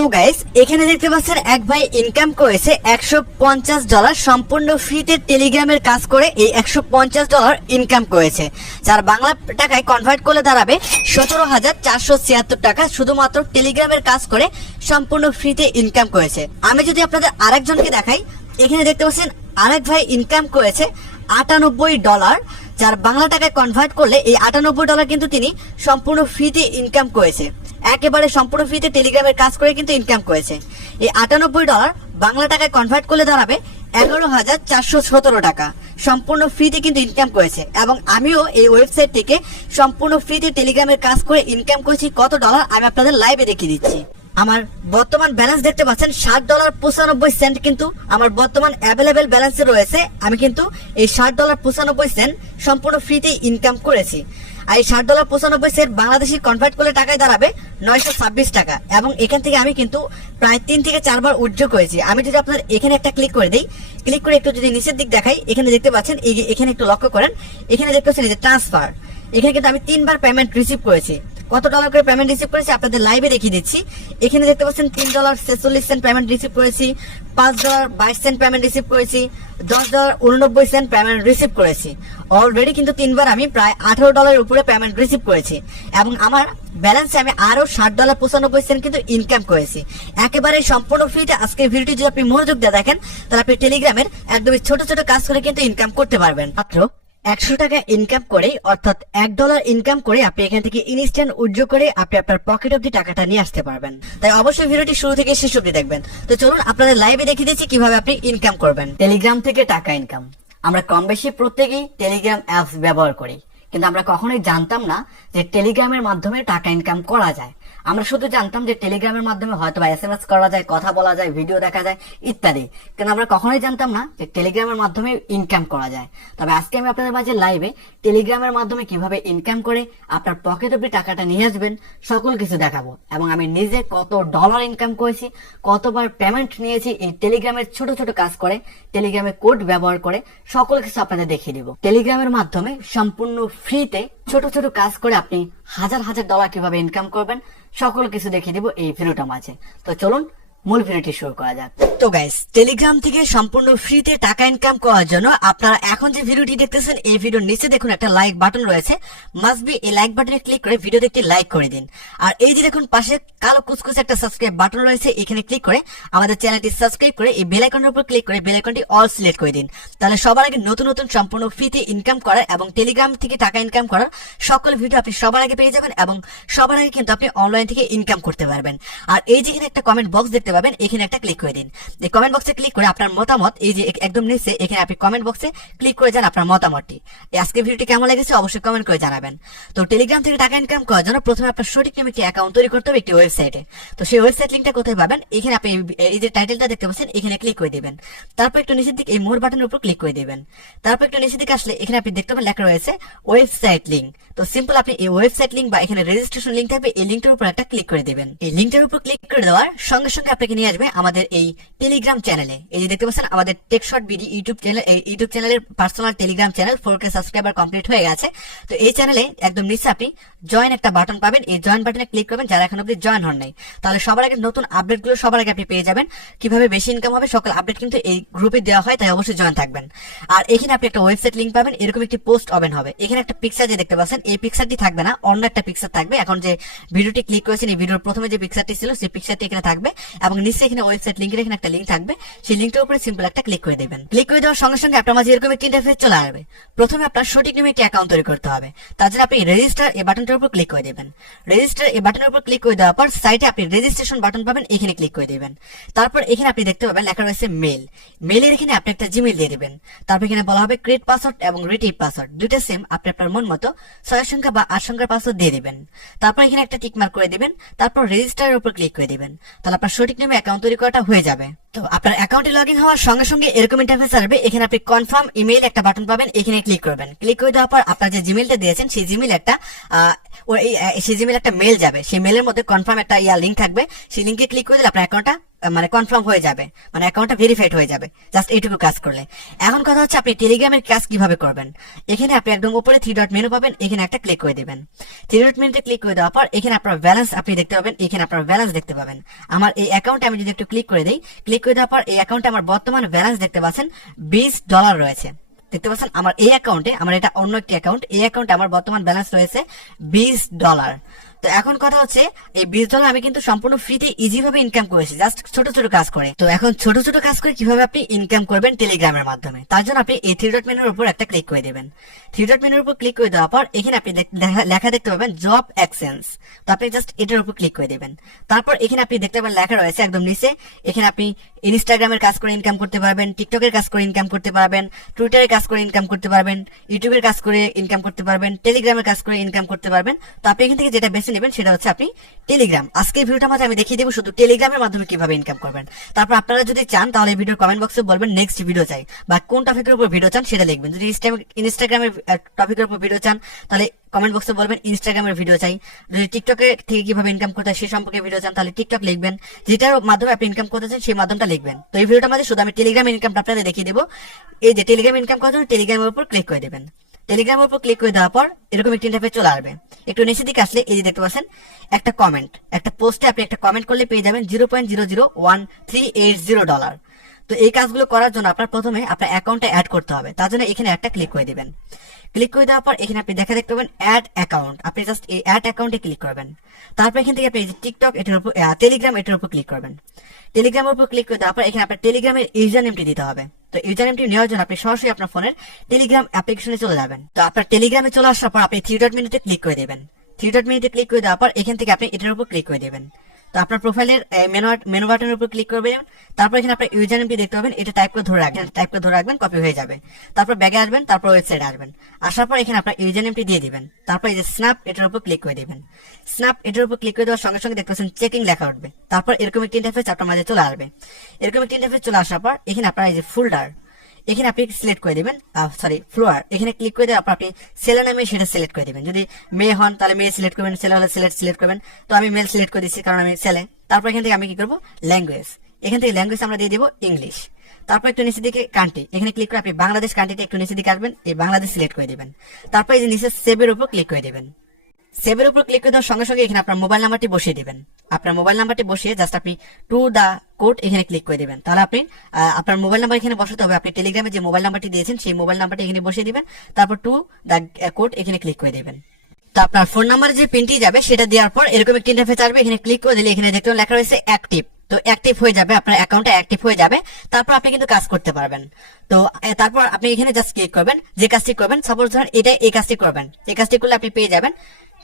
তো গাইস এখানে দেখতে পাচ্ছেন এক ভাই ইনকাম করেছে $150 সম্পূর্ণ ফ্রিতে টেলিগ্রামের কাজ করে এই $150 ইনকাম করেছে, যার বাংলা টাকায় কনভার্ট করলে দাঁড়াবে 17,476 টাকা। শুধুমাত্র টেলিগ্রামের কাজ করে সম্পূর্ণ ফ্রিতে ইনকাম করেছে। আমি যদি আপনাদের আরেকজনকে দেখাই, এখানে দেখতে পাচ্ছেন আরেক ভাই ইনকাম করেছে $98, যার বাংলা টাকায় কনভার্ট করলে এই $98 কিন্তু তিনি সম্পূর্ণ ফ্রিতে ইনকাম করেছে, একেবারে সম্পূর্ণ ফ্রিতে টেলিগ্রামের কাজ করে কিন্তু ইনকাম করেছে। এই $98 বাংলা টাকায় কনভার্ট করলে দাঁড়াবে 11,417 টাকা। সম্পূর্ণ ফ্রিতে কিন্তু ইনকাম করেছে এবং আমিও এই ওয়েবসাইট থেকে সম্পূর্ণ ফ্রিতে টেলিগ্রামের কাজ করে ইনকাম করেছি। কত ডলার আমি আপনাদের লাইভে দেখিয়ে দিচ্ছি। আমার বর্তমান ব্যালেন্স দেখতে পাচ্ছেন $60.95 কিন্তু আমার বর্তমান অ্যাভেলেবেল ব্যালেন্সে রয়েছে। আমি কিন্তু এই $60.95 সম্পূর্ণ ফ্রিতে ইনকাম করেছি। আর এই $60.95 বাংলাদেশি কনভার্ট করলে টাকায় দাঁড়াবে 926 টাকা এবং এখান থেকে আমি কিন্তু প্রায় 3 থেকে 4 বার উইথড্র করেছি। আমি যদি আপনার এখানে একটা ক্লিক করে দিই, ক্লিক করে একটু যদি নিচের দিক দেখাই, এখানে দেখতে পাচ্ছেন এখানে একটু লক্ষ্য করেন, এখানে দেখতে পাচ্ছেন এই যে ট্রান্সফার, এখানে কিন্তু আমি 3 বার পেমেন্ট রিসিভ করেছি। কত ডলার করে পেমেন্ট রিসিভ করেছি আপনাদের লাইভে দেখিয়ে দিচ্ছি। এখানে দেখতে পাচ্ছেন $3.46 পেমেন্ট রিসিভ করেছি, $5.22 পেমেন্ট রিসিভ করেছি, $10.89 পেমেন্ট রিসিভ করেছি। অলরেডি কিন্তু 3 বার আমি প্রায় $18 উপরে পেমেন্ট রিসিভ করেছি এবং আমার ব্যালেন্সে আমি আরো $60.95 কিন্তু ইনকাম করেছি, একেবারে সম্পূর্ণ ফ্রিতে। আজকের ভিডিওটি যদি আপনি মনোযোগ দিয়ে দেখেন তাহলে আপনি টেলিগ্রামের একদমই ছোট ছোট কাজ করে কিন্তু ইনকাম করতে পারবেন। মাত্র 100 টাকা ইনকাম করে, অর্থাৎ $1 ইনকাম করে আপনি এখান থেকে ইনস্ট্যান্ট উইথড্র করে আপনি আপনার পকেট অবধি টাকাটা নিয়ে আসতে পারবেন। তাই অবশ্যই ভিডিওটি শুরু থেকে শেষ অবধি দেখবেন। তো চলুন আপনাদের লাইভে দেখিয়ে দিচ্ছি কিভাবে আপনি ইনকাম করবেন। টেলিগ্রাম থেকে টাকা ইনকাম। আমরা কম বেশি প্রত্যেকেই টেলিগ্রাম অ্যাপস ব্যবহার করি, কিন্তু আমরা কখনোই জানতাম না যে টেলিগ্রামের মাধ্যমে টাকা ইনকাম করা যায়। আমরা শুধু জানতাম যে টেলিগ্রামের মাধ্যমে হয়তো বা SMS করা যায়, কথা বলা যায়, ভিডিও দেখা যায় ইত্যাদি, কিন্তু আমরা কখনোই জানতাম না যে টেলিগ্রামের মাধ্যমে ইনকাম করা যায়। তবে আজকে আমি আপনাদের মাঝে লাইভে টেলিগ্রামের মাধ্যমে কিভাবে ইনকাম করে আপনার পকেট অবধি টাকাটা নিয়ে আসবেন সকল কিছু দেখাবো এবং আমি নিজে কত ডলার ইনকাম করেছি, কতবার পেমেন্ট নিয়েছি এই টেলিগ্রামের ছোট ছোট কাজ করে, টেলিগ্রামের কোড ব্যবহার করে সকল কিছু আপনাদের দেখিয়ে দিব। টেলিগ্রামের মাধ্যমে সম্পূর্ণ ফ্রিতে ছোট ছোট কাজ করে আপনি হাজার হাজার ডলার কিভাবে ইনকাম করবেন সকল কিছু দেখিয়ে দিব এই ভিডিওটা মাঝে। তো চলুন মূল ভিডিওটি শুরু করা যাক। তো গাইস, টেলিগ্রাম থেকে সম্পূর্ণ ফ্রিতে টাকা ইনকাম করার জন্য আপনারা এখন যে ভিডিওটি দেখতেছেন এই ভিডিওর নিচে দেখুন একটা লাইক বাটন রয়েছে, মাস্ট বি এই লাইক বাটনে ক্লিক করে ভিডিওতে একটি লাইক করে দিন। আর এই যে দেখুন পাশে কালো কুচকুচে একটা সাবস্ক্রাইব বাটন রয়েছে, এখানে ক্লিক করে আমাদের চ্যানেলটি সাবস্ক্রাইব করে এই বেল আইকনের উপর ক্লিক করে বেল আইকনটি অল সিলেক্ট করে দিন। তাহলে সবার আগে নতুন নতুন সম্পূর্ণ ফ্রিতে ইনকাম করার এবং টেলিগ্রাম থেকে টাকা ইনকাম করার সকল ভিডিও আপনি সবার আগে পেয়ে যাবেন এবং সবার আগে কিন্তু আপনি অনলাইন থেকে ইনকাম করতে পারবেন। আর এই যেখানে একটা কমেন্ট বক্স দেখতে পাবেন, এখানে একটা ক্লিক করে দিন। এই কমেন্ট বক্সে ক্লিক করে আপনার মতামত, এই যে একদম নিচে এখানে আপনি কমেন্ট বক্সে ক্লিক করে যান আপনার মতামতটি। আজকে ভিডিওটি কেমন লেগেছে অবশ্যই কমেন্ট করে জানাবেন। তো টেলিগ্রাম থেকে টাকা ইনকাম করার জন্য প্রথমে আপনার সঠিক নামে একটি অ্যাকাউন্ট তৈরি করতে হবে একটি ওয়েবসাইটে। তো সেই ওয়েবসাইট লিংকটা কোথায় পাবেন, এখানে আপনি এই যে টাইটেলটা দেখতে পাচ্ছেন এখানে ক্লিক করে দিবেন। তারপর একটু নিচের দিকে এই মোর বাটনের উপর ক্লিক করে দিবেন। তারপর একটু নিচের দিকে আসলে এখানে আপনি দেখতে পাবেন লেখা রয়েছে ওয়েবসাইট লিংক। তো সিম্পল আপনি এই ওয়েবসাইট লিংক বা এখানে রেজিস্ট্রেশন লিংক থাকবে, এই লিংকটার উপর একটা ক্লিক করে দিবেন। এই লিংকটার উপর ক্লিক করে দেওয়ার সঙ্গে সঙ্গে আপনাকে নিয়ে আসবে আমাদের এই টেলিগ্রাম চ্যানেলে। এই যে দেখতে পাচ্ছেন আমাদের tech short BD YouTube channel, এই ইউটিউব চ্যানেলের personal Telegram channel 4K subscriber complete হয়ে গেছে। তো এই চ্যানেলে একদম নিচে আপনি জয়েন একটা বাটন পাবেন, এই জয়েন বাটনে ক্লিক করবেন যারা এখন অব্দি জয়েন হন নাই। তাহলে সবার আগে নতুন আপডেট গুলো সবার আগে আপনি পেয়ে যাবেন, কিভাবে বেশি ইনকাম হবে সকল আপডেট কিন্তু এই গ্রুপে দেওয়া হয়, তাই অবশ্যই জয়েন থাকবেন। আর এখানে আপনি একটা ওয়েবসাইট লিংক পাবেন, এরকম একটি পোস্ট ওপেন হবে। এখানে একটা পিকচার যে দেখতে পাচ্ছেন এই পিকচারটি থাকবে না, অন্য একটা পিকচার থাকবে। এখন যে ভিডিওটি ক্লিক করেছেন এই ভিডিওর প্রথমে যে পিকচারটি ছিল সেই পিকচারটি এখানে থাকবে এবং নিচে এখানে ওয়েবসাইট লিংকের এখানে একটা লিংক থাকবে, সেই লিংকটার উপরে সিম্পল একটা ক্লিক করে দেবেন। ক্লিক করে দেওয়ার সঙ্গে সঙ্গে আপনার মাঝে এরকম একটি ইন্টারফেস চলে আসবে। প্রথমে আপনার সঠিক নামে একটি অ্যাকাউন্ট তৈরি করতে হবে, তার জন্য আপনি রেজিস্টার এই বাটনটার উপর ক্লিক করে দেবেন। রেজিস্টার এই বাটনের উপর ক্লিক করে দেওয়ার পর সাইটে আপনি রেজিস্ট্রেশন বাটন পাবেন, এখানে ক্লিক করে দেবেন। তারপর এখানে আপনি দেখতে পাবেন লেখা রয়েছে মেল। মেলের এখানে আপনি একটা জিমেইল দিয়ে দিবেন। তারপর এখানে বলা হবে ক্রিয়েট পাসওয়ার্ড এবং রিটিভ পাসওয়ার্ড, দুইটা সেম, আপনি আপনার মন মতো 6 সংখ্যা বা 8 সংখ্যার পাসওয়ার্ড দিয়ে দিবেন। তারপর এখানে একটা টিক মার্ক করে দিবেন, তারপর রেজিস্টারের উপর ক্লিক করে দিবেন। তাহলে আপনার সঠিক নামে অ্যাকাউন্ট তৈরি করাটা হয়ে যাবে। তো আপনার অ্যাকাউন্টে লগইন হওয়ার সঙ্গে সঙ্গে এরকম ইন্টারফেস আসবে। এখানে আপনি কনফার্ম ইমেইল একটা বাটন পাবেন, এখানে ক্লিক করবেন। ক্লিক করে দেওয়ার পর আপনার যে জিমেইলটা দিয়েছেন সেই জিমেইল একটা মেইল যাবে, সেই মেইলের মধ্যে কনফার্ম একটা লিংক থাকবে, সেই লিংকে ক্লিক করে দিলে আপনার অ্যাকাউন্টটা মানে কনফার্ম হয়ে যাবে, মানে অ্যাকাউন্টটা ভেরিফাইড হয়ে যাবে জাস্ট এইটুকু কাজ করলে। এখন কথা হচ্ছে আপনি টেলিগ্রামের কাজ কিভাবে করবেন। এখানে আপনি একদম উপরে 3 ডট মেনু পাবেন, এখানে একটা ক্লিক করে দিবেন। 3 ডট মেনুতে ক্লিক করে দেওয়ার পর এখানে আপনার ব্যালেন্স আপনি দেখতে পাবেন, এখানে আপনার ব্যালেন্স দেখতে পাবেন। আমার এই অ্যাকাউন্টে আমি যদি একটু ক্লিক করে দিই, ক্লিক করে দেওয়ার পর এই অ্যাকাউন্টে আমার বর্তমান ব্যালেন্স দেখতে পাচ্ছেন $20 রয়েছে। দেখতে পাচ্ছেন আমার এই অ্যাকাউন্টে, আমার এটা অন্য একটি অ্যাকাউন্ট, এই অ্যাকাউন্টে আমার বর্তমান ব্যালেন্স রয়েছে $20। তো এখন কথা হচ্ছে এই $20 আমি কিন্তু সম্পূর্ণ ফ্রিতে ইজি ভাবে ইনকাম করেছি, জাস্ট ছোট ছোট কাজ করে। তো এখন ছোট ছোট কাজ করে কিভাবে আপনি ইনকাম করবেন টেলিগ্রামের মাধ্যমে, তার জন্য আপনি এই 3 ডট মেনুর উপর একটা ক্লিক করে দেবেন। 3 ডট মেনুর উপর ক্লিক করে দেওয়ার পর এখানে আপনি লেখা দেখতে পাবেন জব এক্সচেঞ্জ। তো আপনি জাস্ট এটার উপর ক্লিক করে দেবেন। তারপর এখানে আপনি দেখতে পাবেন লেখা রয়েছে একদম নিচে, এখানে আপনি ইনস্টাগ্রামের কাজ করে ইনকাম করতে পারবেন, টিকটকের কাজ করে ইনকাম করতে পারবেন, টুইটারের কাজ করে ইনকাম করতে পারবেন, ইউটিউবের কাজ করে ইনকাম করতে পারবেন, টেলিগ্রামের কাজ করে ইনকাম করতে পারবেন। তো আপনি এখান থেকে যেটা বেছে নেবেন সেটা হচ্ছে আপনি টেলিগ্রাম। আজকের ভিডিওটার মধ্যে আমি দেখিয়ে দেবো শুধু টেলিগ্রামের মাধ্যমে কিভাবে ইনকাম করবেন। তারপর আপনারা যদি চান তাহলে ভিডিওর কমেন্ট বক্সে বলবেন নেক্সট ভিডিও চাই, বা কোন টপিকের উপর ভিডিও চান সেটা লিখবেন। যদি ইনস্টাগ্রামের টপিকের উপর ভিডিও চান তাহলে কমেন্ট বক্সে বলবেন ইনস্টাগ্রামের ভিডিও চাই। যদি টিকটকে থেকে কিভাবে ইনকাম করতে হয় সে সম্পর্কে ভিডিও চান তাহলে টিকটক লিখবেন। যেটার মাধ্যমে আপনি ইনকাম করতে চান সেই মাধ্যমটা লিখবেন। তো এই ভিডিওটার মধ্যে শুধু আমি টেলিগ্রাম ইনকামটা আপনাদের দেখিয়ে দেবো। এই যে টেলিগ্রাম ইনকাম করার জন্য টেলিগ্রামের উপর ক্লিক করে দেবেন। টেলিগ্রামের উপর ক্লিক করে দেওয়ার পর এরকম একটি ইন্টারফেস চলে আসবে। একটু নিচের দিকে আসলে এই যে দেখতে পাচ্ছেন একটা কমেন্ট, একটা পোস্টে আপনি একটা কমেন্ট করলে পেয়ে যাবেন $0.001,380। তো এই কাজগুলো করার জন্য আপনার প্রথমে আপনার অ্যাকাউন্টে অ্যাড করতে হবে, তার জন্য এখানে একটা ক্লিক করে দিবেন। ক্লিক করে দেওয়ার পর এখানে আপনি দেখতে পাবেন অ্যাড অ্যাকাউন্ট, আপনি জাস্ট এই অ্যাড অ্যাকাউন্টে ক্লিক করবেন। তারপর এখান থেকে আপনি টিকটক এটার উপর, টেলিগ্রাম এটার উপর ক্লিক করবেন। টেলিগ্রামের উপর ক্লিক করে দেওয়ার পর এখানে আপনার টেলিগ্রামের ইউজার নেমটি দিতে হবে। তো ইউজার নেমটি নেওয়ার জন্য আপনি সরাসরি আপনার ফোনের টেলিগ্রাম অ্যাপ্লিকেশনে চলে যাবেন। তো আপনার টেলিগ্রামে চলে আসার পর আপনি 3 ডট মেনুতে ক্লিক করে দেবেন। 3 ডট মেনুতে ক্লিক করে দেওয়ার পর এখান থেকে আপনি এটার উপর ক্লিক করে দেবেন। তো আপনার প্রোফাইলের মেনু বাটনের উপর ক্লিক করবেন। তারপর এখানে আপনার ইউজার নেমটি দেখতে পাবেন, এটা টাইপ করে ধরে রাখবেন, কপি হয়ে যাবে। তারপর ব্যাগে আসবেন, তারপর ওয়েবসাইটে আসবেন। আসার পর এখানে আপনার ইউজার নেমটি দিয়ে দিবেন। তারপর এই যে স্ন্যাপ এটার উপর ক্লিক করে দিবেন। স্ন্যাপ এটার উপর ক্লিক করে দেওয়ার সঙ্গে সঙ্গে দেখতে পাচ্ছেন চেকিং লেখা উঠবে। তারপর এরকম একটি ইন্টারফেস আপনার মাঝে চলে আসবে। এরকম একটি ইন্টারফেস চলে আসার পর এখানে আপনার এই যে ফোল্ডার এখানে আপনি সিলেক্ট করে দিবেন, ফ্লোয়ার এখানে ক্লিক করে দেওয়ার পর আপনি ছেলে নামে সেটা সিলেক্ট করে দিবেন। যদি মেয়ে হন তাহলে মেয়ে সিলেক্ট করবেন, ছেলে হলে সিলেক্ট করবেন। তো আমি মেল সিলেক্ট করে দিচ্ছি কারণ আমি ছেলে। তারপর এখান থেকে আমি কি করবো, ল্যাঙ্গুয়েজ, এখান থেকে ল্যাঙ্গুয়েজ আমরা দিয়ে দিব ইংলিশ। তারপর একটু নিচের দিকে কান্ট্রি, এখানে ক্লিক করে আপনি বাংলাদেশ কান্ট্রিটা একটু নিচের দিকে আসবেন, এই বাংলাদেশ সিলেক্ট করে দিবেন। তারপর এই যে নিচে সেভের উপর ক্লিক করে দিবেন। সেভের উপর ক্লিক করে দেওয়ার সঙ্গে সঙ্গে এখানে আপনার মোবাইল নাম্বারটি বসিয়ে দিবেন। আপনার মোবাইল নাম্বারটি বসিয়ে জাস্ট আপনি টু দা কোড এখানে ক্লিক করে দিবেন। তাহলে আপনি আপনার মোবাইল নাম্বার এখানে বসাতে হবে। আপনি টেলিগ্রামে যে মোবাইল নাম্বারটি দিয়েছেন সেই মোবাইল নাম্বারটি এখানে বসিয়ে দিবেন। তারপর টু দা কোড এখানে ক্লিক করে দিবেন। তো আপনার ফোন নাম্বারে যে পিনটি যাবে সেটা দেওয়ার পর এরকম একটি ইন্টারফেস আসবে। এখানে ক্লিক করে দিলে এখানে দেখতে লেখা রয়েছে অ্যাক্টিভ। তো অ্যাক্টিভ হয়ে যাবে, আপনার অ্যাকাউন্টটা অ্যাক্টিভ হয়ে যাবে। তারপর আপনি কিন্তু কাজ করতে পারবেন। তো তারপর আপনি এখানে জাস্ট ক্লিক করবেন, যে কাজটি করবেন, সাপোজ ধরেন এই কাজটি করবেন, এই কাজটি করলে আপনি পেয়ে যাবেন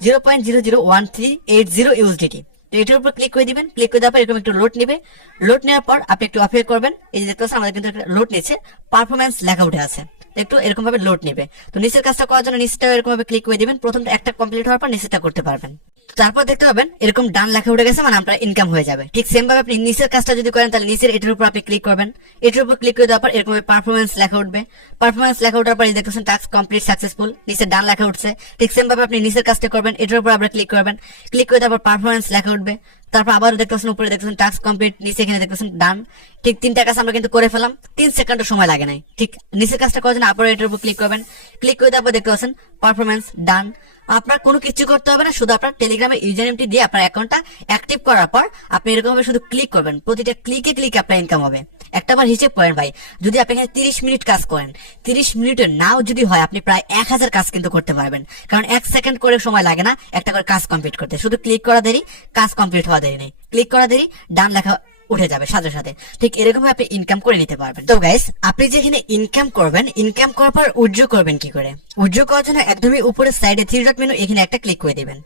$0.001,380 তো এটার উপর ক্লিক করে দিবেন। ক্লিক করে দেওয়ার পর এরকম একটু লোড নেবে। লোড নেওয়ার পর আপনি একটু অপেক্ষা করবেন। এই যে দেখতে পাচ্ছেন আমাদের কিন্তু লোড নিচ্ছে, পারফরমেন্স লেখা উঠে আছে, একটু এরকম ভাবে লোড নেবে। তো নিচের কাজটা করার জন্য নিচেটা এরকম ভাবে ক্লিক করে দিবেন। প্রথমটা একটা কমপ্লিট হওয়ার পর নিচেটা করতে পারবেন। তারপর দেখতে পাবেন এরকম ডান লেখা উঠে গেছে, মানে আপনার ইনকাম হয়ে যাবে। ঠিক সেম ভাবে আপনি নিচের কাজটা যদি করেন তাহলে নিচের এটার উপর আপনি ক্লিক করবেন। এটার উপর ক্লিক করে দেওয়ার পর এরকম পারফরমেন্স লেখা উঠবে। পারফরমেন্স লেখা ওঠার পর দেখতেছেন টাস্ক কমপ্লিট সাকসেসফুল, নিচে ডান লেখা উঠছে। ঠিক সেম ভাবে আপনি নিচের কাজটা করবেন, এটার উপর আবার ক্লিক করবেন। ক্লিক করে দেওয়ার পর পারফরমেন্স লেখা উঠবে। তারপর আবার দেখতেছেন উপরে দেখতেছেন টাস্ক কমপ্লিট, নিচে এখানে দেখতেছেন ডান। ঠিক 3টা কাজ আমরা কিন্তু করে ফেলাম, 3 সেকেন্ডও সময় লাগে নাই। ঠিক নিচের কাজটা করার জন্য আবার এটার উপর ক্লিক করবেন। ক্লিক করে দেওয়ার পর দেখতে পাচ্ছেন পারফরমেন্স ডান। আপনার কোনো কিছু করতে হবে না, শুধু আপনার টেলিগ্রামের ইউজার নেমটি দিয়ে আপনার অ্যাকাউন্টটা অ্যাক্টিভ করার পর আপনি এরকম ভাবে শুধু ক্লিক করবেন। প্রতিটা ক্লিকে আপনার ইনকাম হবে। একটাবার হিসেব করেন ভাই, যদি আপনি এখানে 30 মিনিট কাজ করেন, 30 মিনিটের নাও যদি হয় আপনি প্রায় 1000 কাজ কিন্তু করতে পারবেন। কারণ 1 সেকেন্ড করে সময় লাগে না একটা করে কাজ কমপ্লিট করতে, শুধু ক্লিক করা দেরি, কাজ কমপ্লিট হওয়া দেরি নেই। ক্লিক করা দেরি, ডান লেখা উঠে যাবে সাথে সাথে। ঠিক এরকম ভাবে আপনি ইনকাম করে নিতে পারবেন। তো গাইস, আপনি যেখানে ইনকাম করবেন, ইনকাম করার পর উইথড্র করবেন কি করে? উইথড্র করার জন্য একদমই উপরে সাইডে 3 ডট মেনু এখানে একটা ক্লিক করে দিবেন।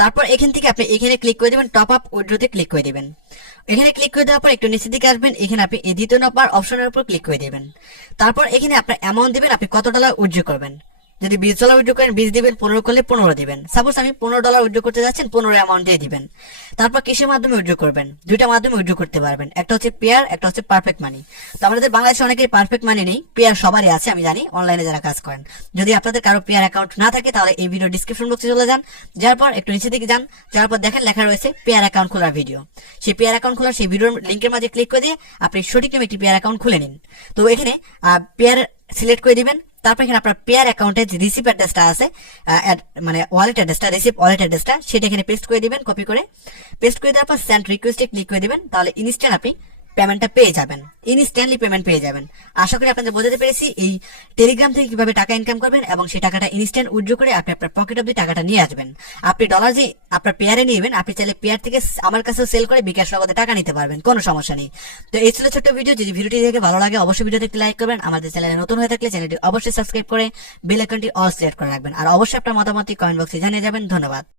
তারপর এখান থেকে আপনি এখানে ক্লিক করে দিবেন, টপ আপ উইথড্রতে ক্লিক করে দিবেন। এখানে ক্লিক করে দেওয়ার পর একটু নিচের দিকে আসবেন, এখানে আপনি এই দ্বিতীয় নাম্বার অপশনের উপর ক্লিক করে দিবেন। তারপর এখানে আপনার অ্যামাউন্ট দিবেন, আপনি কত ডলার উইথড্র করবেন। যদি $20 উইথড্র করেন 20 দিবেন, 15 করলে 15 দিবেন। সাপোজ আমি $15 উইথড্র করতে যাচ্ছেন, 15 অ্যামাউন্ট দিয়ে দিবেন। তারপর কিসের মাধ্যমে উইথড্র করবেন? দুইটা মাধ্যমে উইথড্র করতে পারবেন, একটা হচ্ছে পেয়ার, একটা হচ্ছে পারফেক্ট মানি। তো আমাদের বাংলাদেশে অনেকেই পারফেক্ট মানি নেই, পেয়ার সবারই আছে আমি জানি, অনলাইনে যারা কাজ করেন। যদি আপনাদের কারো পেয়ার অ্যাকাউন্ট না থাকে তাহলে এই ভিডিও ডিসক্রিপশন বক্সে চলে যান, যাওয়ার পর একটু নিচে দিকে যান, যাওয়ার পর দেখেন লেখা রয়েছে পেয়ার অ্যাকাউন্ট খোলার ভিডিও। সেই পেয়ার অ্যাকাউন্ট খোলার সেই ভিডিওর লিঙ্কের মাঝে ক্লিক করে দিয়ে আপনি সঠিক নামে একটি পেয়ার অ্যাকাউন্ট খুলে নিন। তো এখানে পেয়ার সিলেক্ট করে দিবেন। তারপর এখানে আপনার পেয়ার অ্যাকাউন্টের যে রিসিভ অ্যাড্রেসটা আছে, মানে ওয়ালেট অ্যাড্রেসটা, রিসিভ ওয়ালেট অ্যাড্রেসটা, সেটা এখানে পেস্ট করে দিবেন, কপি করে পেস্ট করে দেওয়ার পর সেন্ড রিকোয়েস্টে ক্লিক করে দিবেন। তাহলে ইনস্ট্যান্ট আপনি পেমেন্টটা পেয়ে যাবেন, ইনস্ট্যান্টলি পেমেন্ট পেয়ে যাবেন। আশা করি আপনাদের বোঝাতে পেরেছি এই টেলিগ্রাম থেকে কিভাবে টাকা ইনকাম করবেন এবং সেই টাকাটা ইনস্ট্যান্ট উইথড্র করে আপনি আপনার পকেট অব্দি টাকাটা নিয়ে আসবেন। আপনি ডলার যে আপনার পেয়ারে নিবেন, আপনি চাইলে পেয়ার থেকে আমার কাছে সেল করে বিকাশ নগদে টাকা নিতে পারবেন, কোনো সমস্যা নেই। তো এই ছিল ছোট্ট ভিডিও। যদি ভিডিওটি দেখে ভালো লাগে অবশ্যই ভিডিওতে একটি লাইক করবেন। আমাদের চ্যানেলে নতুন হয়ে থাকলে চ্যানেলটি অবশ্যই সাবস্ক্রাইব করে বেল আইকনটি অল সিলেক্ট করে রাখবেন। আর অবশ্যই আপনার মতামত কমেন্ট বক্সে জানিয়ে যাবেন। ধন্যবাদ।